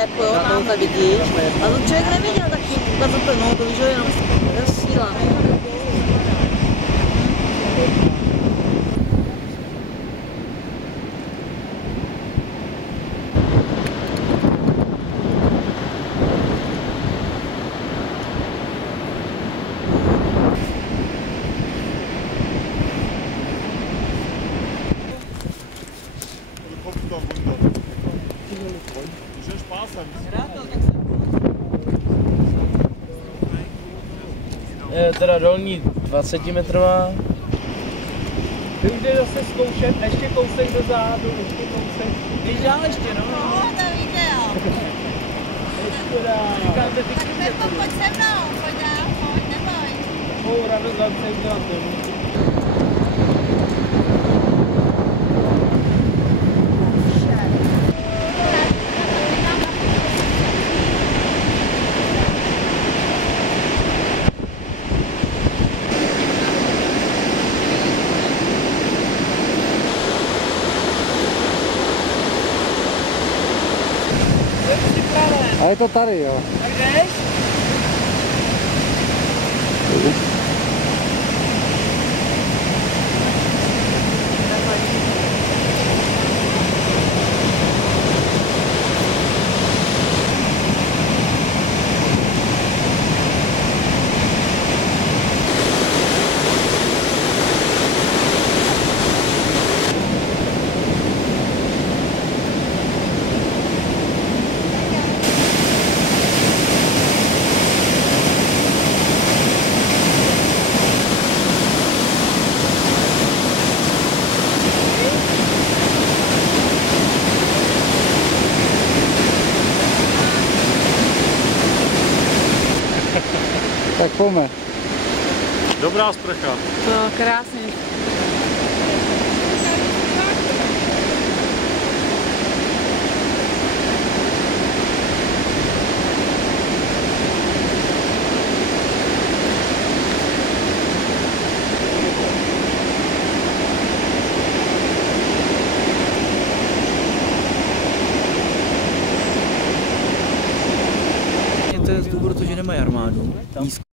jako jo, náhle vidíš. A to člověk neviděl taky, no to víš, že jenom síla. Je teda dolní 20metrová. Ty už jdeš zase zkoušet, ještě kousek dozadu, ještě kousek. Jdeš dál ještě, no? No, to video. Ještě dál. Říkáte ty Tak Pepo, pojď se mnou, pojď dál, pojď, neboj. Takovou radost vám se udělat nemůžu. A je to tady, jo. Tak jdeš? Tak pojďme. Dobrá sprcha. No, krásně. To je z důvodu, že nemají armádu.